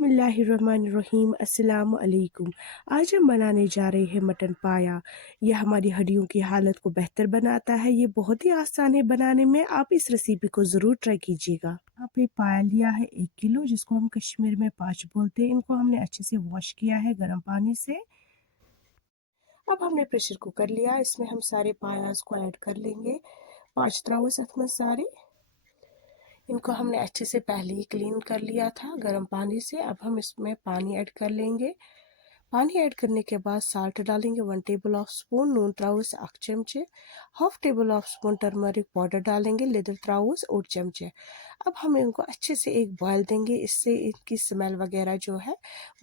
बिस्मिल्लाहिर्रहमानिर्रहीम अस्सलाम वालेकुम। आज हम बनाने जा रहे हैं मटन पाया। यह हमारी हड्डियों की हालत को बेहतर बनाता है। ये बहुत ही आसान है बनाने में। आप इस रेसिपी को ज़रूर ट्राई कीजिएगा। यहाँ पे पाया लिया है 1 किलो, जिसको हम कश्मीर में पाँच बोलते हैं। इनको हमने अच्छे से वॉश किया है गर्म पानी से। अब हमने प्रेशर कुकर लिया, इसमें हम सारे पायास को ऐड कर लेंगे। 5 त्रावस अथ में सारे इनको हमने अच्छे से पहले ही क्लीन कर लिया था गर्म पानी से। अब हम इसमें पानी ऐड कर लेंगे। पानी ऐड करने के बाद साल्ट डालेंगे 1 टेबल ऑफ स्पून, नून त्राउस 1 चमचे, half table of spoon turmeric powder डालेंगे, लेदर त्राउस 1 चमचे। अब हम इनको अच्छे से एक बॉयल देंगे, इससे इनकी स्मेल वगैरह जो है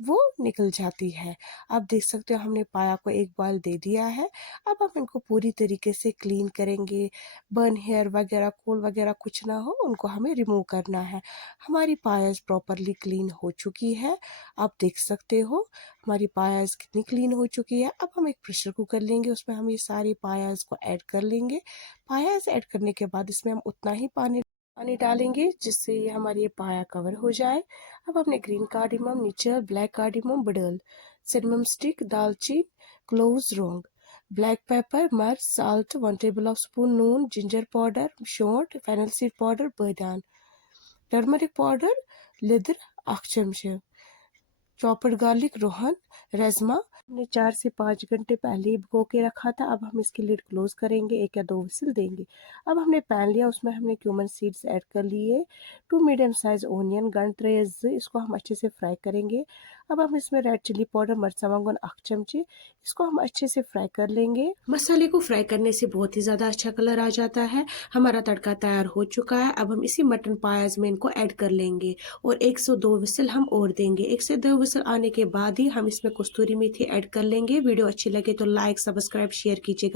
वो निकल जाती है। आप देख सकते हो हमने पाया को एक बॉयल दे दिया है। अब हम इनको पूरी तरीके से क्लीन करेंगे। बर्न हेयर वगैरह कोल वगैरह कुछ ना हो, उनको हमें रिमूव करना है। हमारी पायास प्रॉपरली क्लीन हो चुकी है। आप देख सकते हो हमारी पायास कितनी क्लीन हो चुकी है। अब हम एक प्रेशर कुकर लेंगे, उसमें हम ये सारी पायास को ऐड कर लेंगे। पायास ऐड करने के बाद इसमें हम उतना ही पानी डालेंगे जिससे ये हमारी ये पाया कवर हो जाए। अब हमने ग्रीन कार्डिमम, नीचे ब्लैक कार्डिमम, बडल, सिनेमम स्टिक, दालचीनी, क्लोव्स, लौंग, ब्लैक पेपर, मर्च, साल्ट 1 टेबल ऑफ स्पून, नून, जिंजर पाउडर, शोंठ, फेनल सीड पाउडर, बादाम, टर्मरिक पाउडर, लेदर 1 चमचे, चॉप्ड गार्लिक, रोहन, रजमा हमने 4 से 5 घंटे पहले ही भिगो के रखा था। अब हम इसकी लिड क्लोज करेंगे, 1 या 2 विसिल देंगे। अब हमने पैन लिया, उसमें हमने क्यूमन सीड्स ऐड कर लिए, 2 मीडियम साइज ओनियन गंट्रेज, इसको हम अच्छे से फ्राई करेंगे। अब हम इसमें रेड चिली पाउडर, मरचा मंगन 1 चमचे, इसको हम अच्छे से फ्राई कर लेंगे। मसाले को फ्राई करने से बहुत ही ज़्यादा अच्छा कलर आ जाता है। हमारा तड़का तैयार हो चुका है। अब हम इसी मटन पायाज में इनको ऐड कर लेंगे और 1 से 2 विसिल हम और देंगे। 1 से 2 विसिल आने के बाद ही हम इसमें कस्तूरी मेथी ऐड कर लेंगे। वीडियो अच्छी लगे तो लाइक, सब्सक्राइब, शेयर कीजिएगा।